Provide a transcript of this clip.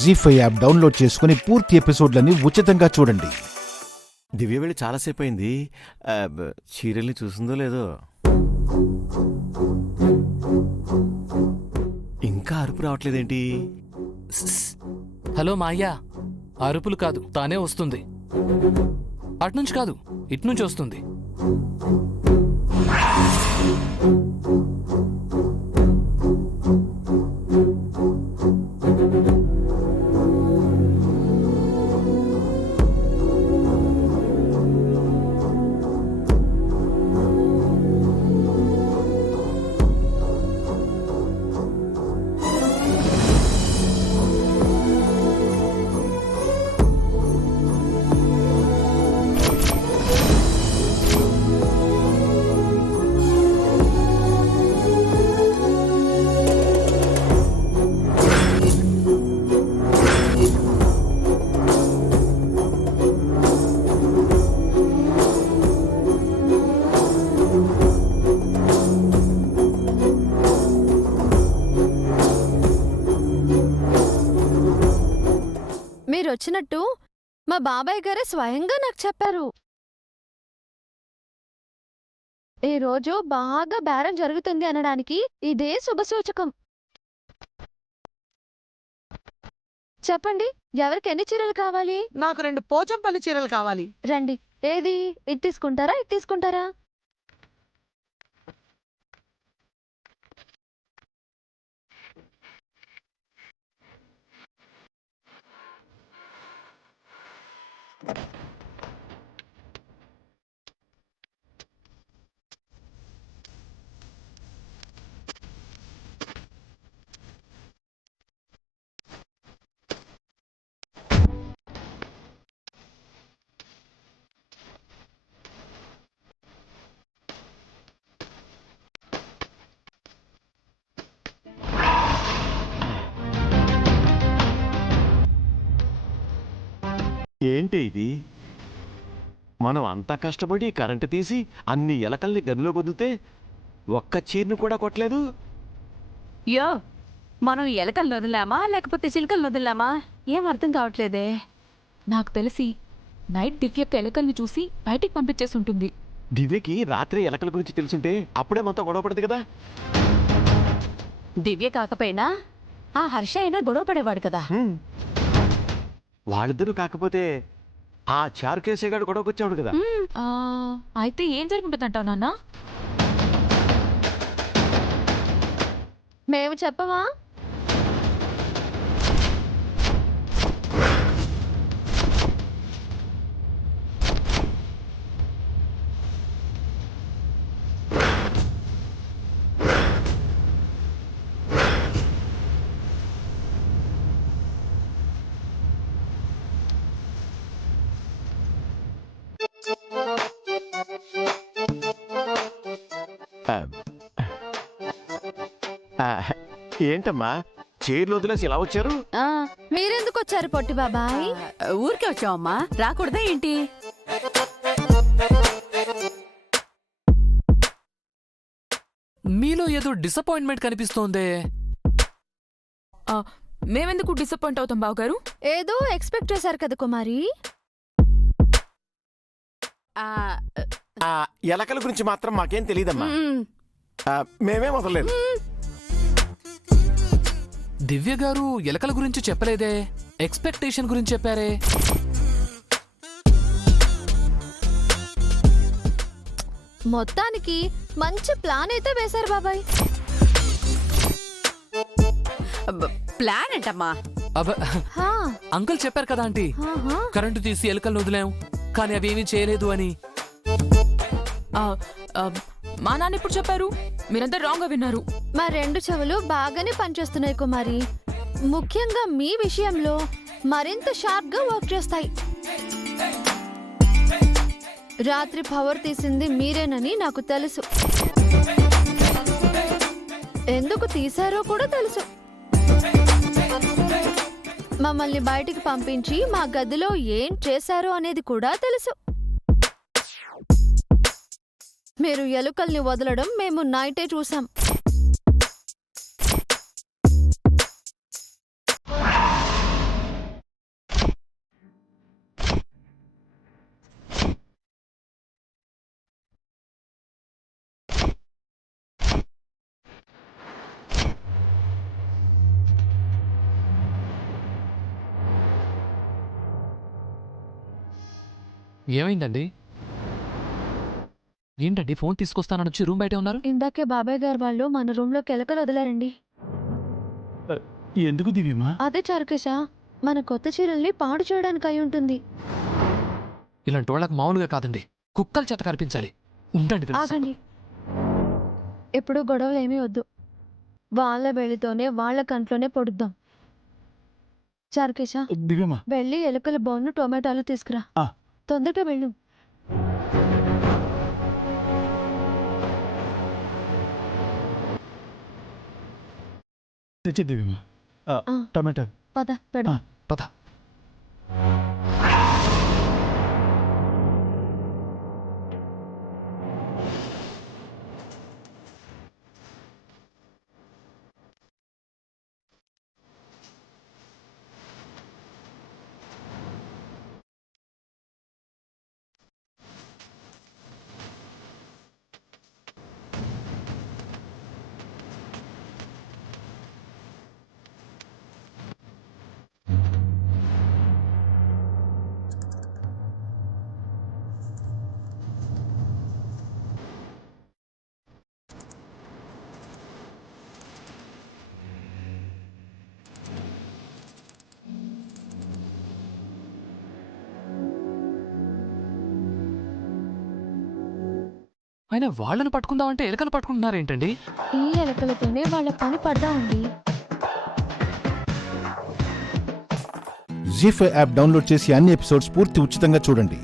జీ5 app download చేసుకుని పూర్తి ఎపిసోడ్లని ఉచితంగా చూడండి. దివ్య వెళ్ళి చాలాసేపు అయింది. చీరల్ని చూసిందో లేదో. ఇంకా అరుపు రావట్లేదేంటి? హలో మాయ్యా, అరుపులు కాదు, తానే వస్తుంది. అట్నుంచి కాదు, ఇట్నుంచి వస్తుంది. మీరొచ్చినట్టు మా బాబాయ్ గారే స్వయంగా నాకు చెప్పారు. ఈ రోజు బాగా బేరం జరుగుతుంది అనడానికి ఇదే శుభసూచకం. చెప్పండి, ఎవరికి ఎన్ని చీరలు కావాలి? నాకు 2 పోచంపల్లి చీరలు కావాలి. రండి. ఏది, ఇది తీసుకుంటారా, ఇది తీసుకుంటారా? ఏంటి ఇది? మనం అంతా కష్టపడి కరెంటు తీసి అన్ని ఎలకల్ని గదిలో వదిలితే ఒక్క చీరను కూడా కొట్టలేదు. యో, మనం ఎలకలను వదిలామా లేకపోతే చిలుకలను వదిలామా ఏం అర్థం కావట్లేదే. నాకు తెలిసి నైట్ దివ్యక్క ఎలకల్ని చూసి బయటికి పంపించేసి ఉంటుంది. దివ్యకి రాత్రి ఎలకల గురించి తెలుసుంటే అప్పుడే మనతో గొడవపడదు కదా. దివ్య కాకపోయినా ఆ హర్ష అయినా గొడవ పడేవాడు కదా. వాళ్ళిద్దరూ కాకపోతే ఆ చారుకేసేగాడు గొడవకు వచ్చాడు కదా. అయితే ఏం జరుగుతుందంటావు నాన్న? మేము చెప్పమా? ఏంటమ్మా చీరలు వదిలేసి ఎలా వచ్చారు? మీరెందుకు వచ్చారు పొట్టి బాబాయ్? ఊరికే వచ్చావమ్మా, రాకూడదా ఏంటి? మీలో ఏదో డిసప్పాయింట్మెంట్ కనిపిస్తోందే. మేమెందుకు డిసప్పాయింట్ అవుతాం బావగారు? ఏదో ఎక్స్పెక్ట్ చేశారు కదా కుమారి. ఎలకల గురించి మాత్రం మాకేం తెలియదమ్మా. మేమే వదలలేదు. దివ్య గారు ఎలకల గురించి చెప్పలేదే, ఎక్స్పెక్టేషన్ గురించి చెప్పారే. మొత్తానికి మంచి ప్లాన్ అయితే వేశారు బాబాయ్. ప్లాన్ ఏంటమ్మా? హా, అంకుల్ చెప్పారు కదా ఆంటీ, ఆహా. కరెంటు తీసి ఎలకలను వదిలాం కానీ అవేమీ చేయలేదు అని. మా నాన్న ఇప్పుడు చెప్పారు, మీరంతా రాంగ్ గా విన్నారు. మా 2 చెవులు బాగానే పనిచేస్తున్నాయి కుమారి. ముఖ్యంగా మీ విషయంలో మరింత షార్ప్ గా వర్క్ చేస్తాయి. రాత్రి పవర్ తీసింది మీరేనని నాకు తెలుసు. ఎందుకు తీశారో కూడా తెలుసు. మమ్మల్ని బయటికి పంపించి మా గదిలో ఏం చేశారో అనేది కూడా తెలుసు. మీరు ఎలుకల్ని వదలడం మేము నైటే చూసాం. ఏమైందండి? ఏంటండి ఫోన్ తీసుకొస్తానని వచ్చి రూమ్ బయటే ఉన్నారు? ఇందాకే బాబాయ్ గారు వాళ్ళు మన రూమ్ లోకి ఎలకలు వదిలారండి. ఎందుకు దివ్యమా? అదే చారుకేశ, మన కొత్త చీరల్ని పాడు చేయడానికి అయి ఉంటుంది. ఇలాంటి వాళ్ళకి మామూలుగా కాదండి, కుక్కల చేత కనిపించాలి. ఉండండి తెలుసా? ఆగండి, ఎప్పుడు గొడవలు ఏమీ వద్దు. వాళ్ళ వెళ్ళితోనే వాళ్ళ కంట్లోనే పొడుద్దాం. చారుకేశ, దివ్యమా, వెళ్ళి ఎలుకల బౌన్ను టొమాటోలు తీసుకురా. ఆ. తొందరగా వెళ్ళు. తెచ్చి దివ్యమా. ఆ. టమాటా. పద పెడ. ఆ. పద. అయినా వాళ్ళని పట్టుకుందామంటే ఎలుకలు పట్టుకుంటున్నారేంటండి? ఈ ఎలుకలతోనే వాళ్ళ పని పడదామండి. జీ5 యాప్ డౌన్లోడ్ చేసి అన్ని ఎపిసోడ్స్ పూర్తి ఉచితంగా చూడండి.